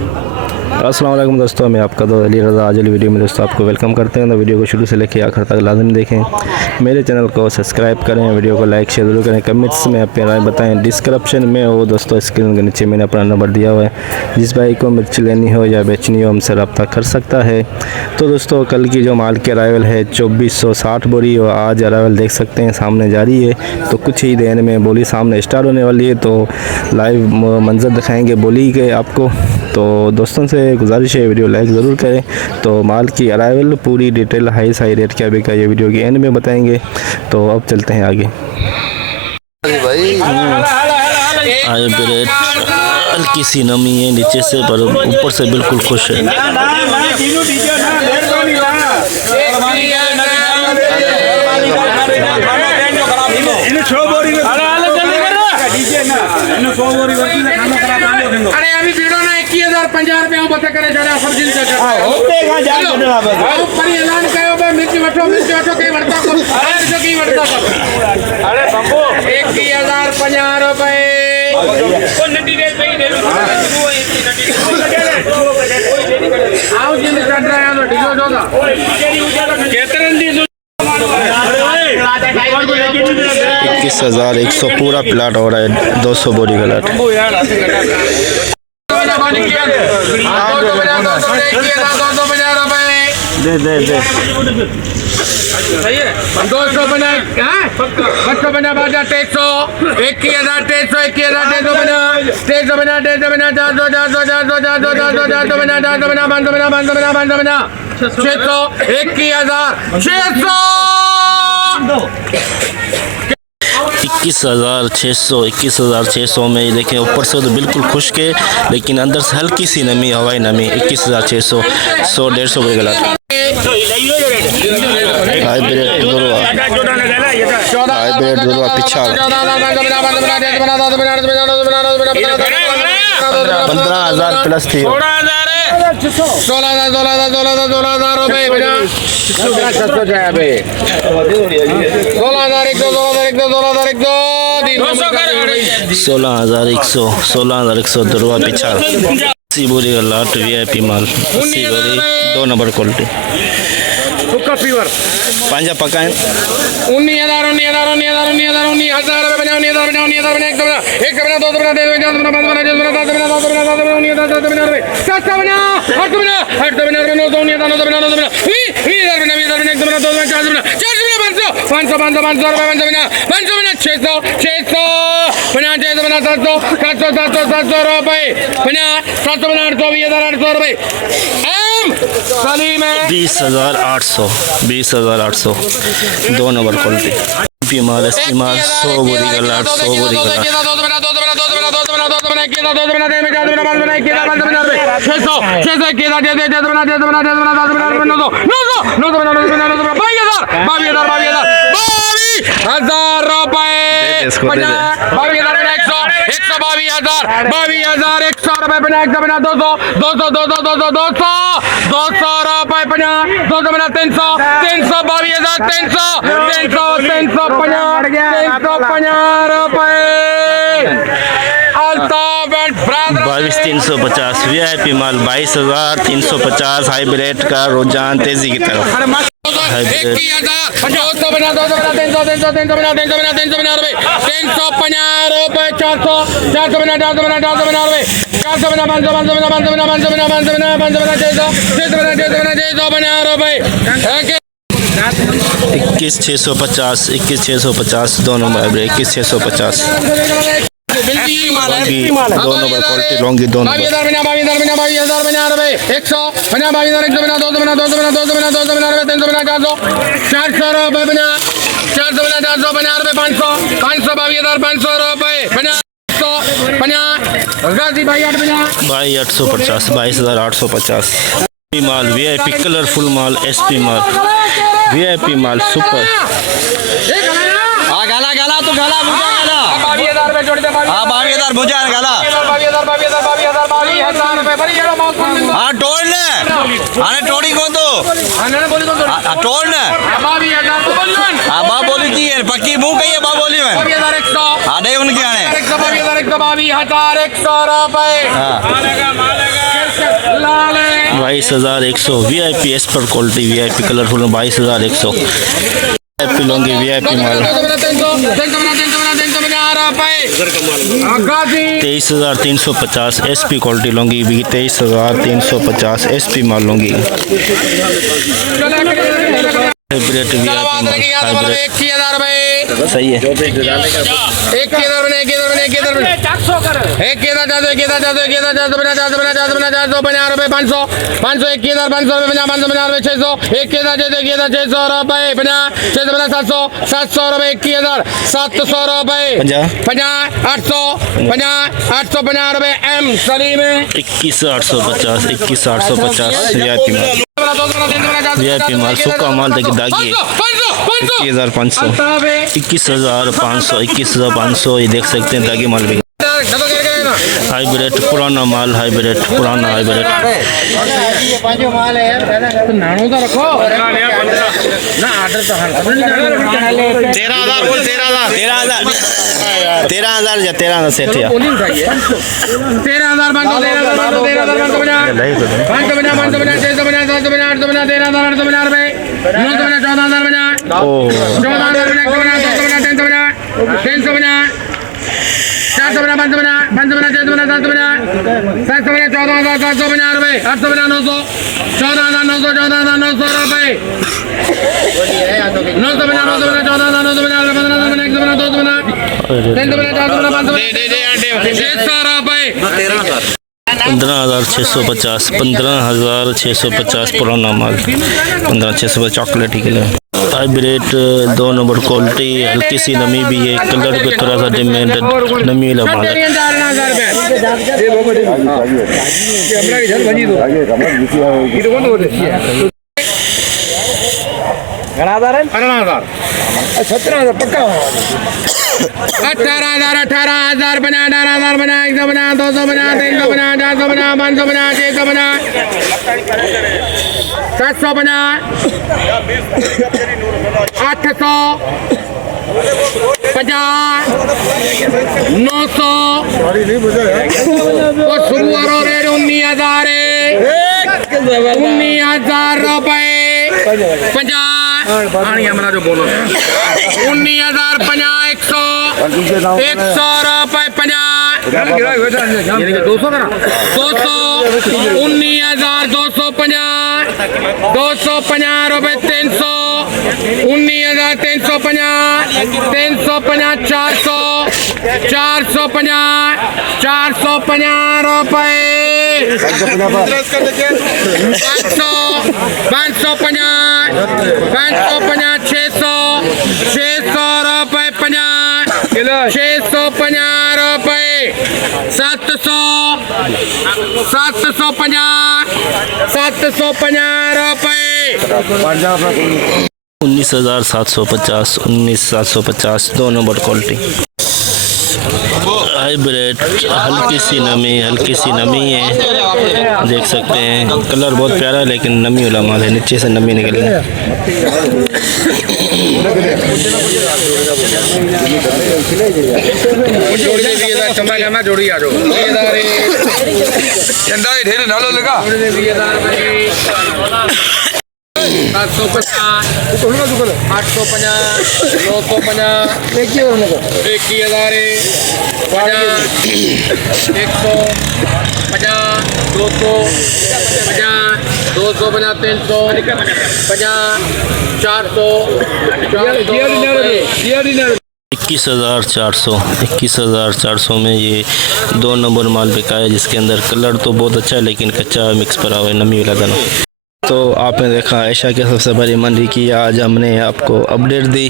अस्सलाम वालेकुम दोस्तों, मैं आपका दोस्त अली रज़ा। आज वाली वीडियो में दोस्तों आपको वेलकम करते हैं। तो वीडियो को शुरू से लेकर आखिर तक लाजम देखें, मेरे चैनल को सब्सक्राइब करें, वीडियो को लाइक शेयर जरूर करें, कमेंट्स में अपनी राय बताएं। डिस्क्रिप्शन में वो दोस्तों स्क्रीन के नीचे मैंने अपना नंबर दिया हुआ है, जिस भाई को मिर्च लेनी हो या बेचनी हो हमसे रब्ता कर सकता है। तो दोस्तों कल की जो माल की अराइवल है 2460 बोरी और आज अराइवल देख सकते हैं सामने जारी है। तो कुछ ही देर में बोली सामने स्टार्ट होने वाली है, तो लाइव मंजर दिखाएंगे बोली के आपको। तो दोस्तों से गुजारिश है वीडियो लाइक ज़रूर करें। तो माल की अराइवल पूरी डिटेल हाई साई रेट क्या बिका ये वीडियो के एंड में बताएंगे। तो अब चलते हैं आगे। आए ब्रेड हल्की सी नमी है नीचे से, पर ऊपर से बिल्कुल खुश है। अरे अभी भीड़ो ना 21,050 रुपया बता करे जरा सब्जी से पर ऐलान कयो बे मिर्च वठो के वरता को अरे जो की वरता को अरे बंबो 21,050 रुपए को नटी रेट पे दे आओ जिंद चढ़ रहा है तो डिगो जोगा केतरन दी 21,100 पूरा प्लाट हो रहा है, 200 बोरी का लाट। दे दे दे सही है 250 क्या 250 बाजा 300 21,300 21,600 में ये देखें ऊपर से तो बिल्कुल खुश्क है, लेकिन अंदर से हल्की सी नमी, हवाई नमी। 21,600 100-150 रुपये का लाट। हाइब्रिड दुरवा पिछाड़ 15,000 प्लस थी। 16,000 रुपए 16,100 दुरवा पिछाड़। 80 बोरी का लाट VIP माल, 80 बोरी 2 नंबर क्वालिटी। पांजा पका है 19,000 20,800 2 नंबर क्वालिटी। SP माल 100 बोरी का लाट 100 बोरी का लाट। 22,350 VIP माल 22,350 हाइब्रिड का रुझान तेजी की तरफ। Hybrid 21,650 2 number hybrid 21,650 2 number quality Longi 2 number. 22,850 माल VIP कलरफुल माल SP माल VIP माल सुपर। गाला गाला तो गाला बुझा गाला 22,000 बुझा गाला तोड़ ले आने टोड़ी को तो तोड़ ले बा बोली थी पक्की भूख है बा बोली में आधे उनके आने 22,100 रुपए 22,100 VIP expert quality VIP colourful 22,100 VIP लूँगी VIP माल 23,350 SP क्वालिटी लूँगी 23,350 SP माल लूँगी हाइब्रिड VIP माल हाइब्रिड 21,000 रुपए सही है 1,000 M सलीम 21,850 21,850 VIP माल VIP माल सुक्का माल देखिए दागी है 21,500 21,500 21,500 ये देख सकते हैं दागी माल भी हाइब्रिड पुराना माल हाइब्रिड पुराना हाइब्रिड नानू तो रखो ना आर्डर तो 13,000 बोल 13,000 या 13,000 सेठ या 15,650 15,650 पुराना माल 15,650 चॉकलेट ही कलर हाइब्रिड 2 नंबर क्वालिटी हल्की सी नमी भी है कलर पे थोड़ा सा डिमेंड नमी वाला माल है पक्का 18,000 बना 1,000 बना 100 बना 200 बना 300 बना 400 बना 500 बना 600 बना 700 बना 800 50 900 शुरू रेट 19,000 रुपए 50 हमारा जो बोलो 19,000 50 100 रुपए 50 200 करा 200 19,250 250 रुपए 300 19,350 350 400 450 450 रुपए 550 600 रुपए 50 650 रुपए 750 रुपए 19,750 19,750 2 नंबर क्वालिटी हाइब्रिड हल्की सी नमी है देख सकते हैं कलर बहुत प्यारा है लेकिन नमी वाला माल है नीचे से नमी निकल रही है जोड़ी आ जाओ 750 850 950 21,000 50 100 50 250 250 350 400 21,400 में ये 2 नंबर माल बिका है जिसके अंदर कलर तो बहुत अच्छा है लेकिन कच्चा मिक्स पड़ा हुआ है नमी वाला दाना तो आपने देखा आयशा के सबसे बड़ी मंडी की आज हमने आपको अपडेट दी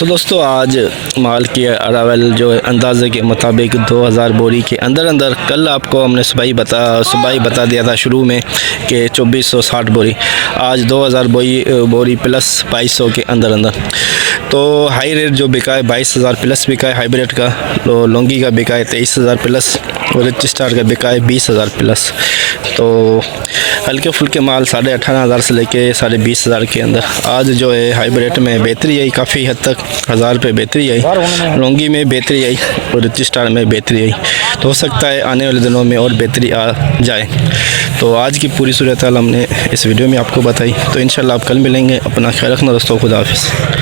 तो दोस्तों आज माल की अरावल जो है अंदाजे के मुताबिक 2,000 बोरी के अंदर कल आपको हमने सुबह बता दिया था शुरू में कि 2,460 बोरी आज 2,000 बोरी प्लस 2,200 के अंदर तो हाई रेट जो बिका है 22,000 प्लस बिका है हाइब्रिड का तो लौंगी का बिका है 23,000 प्लस और रिच स्टार का बिका है 20,000 प्लस तो हल्के फुल्के माल 18,500 से लेके 20,500 के अंदर आज जो है हाइब्रिड में बेहतरी आई काफ़ी हद तक 1,000 रुपये बेहतरी आई लौंगी में बेहतरी आई और रिच स्टार में बेहतरी आई तो हो सकता है आने वाले दिनों में और बेहतरी आ जाए तो आज की पूरी सूरत हाल हमने इस वीडियो में आपको बताई। तो इंशाल्लाह आप कल मिलेंगे। अपना ख्याल रखना दोस्तों, खुदा हाफिज़।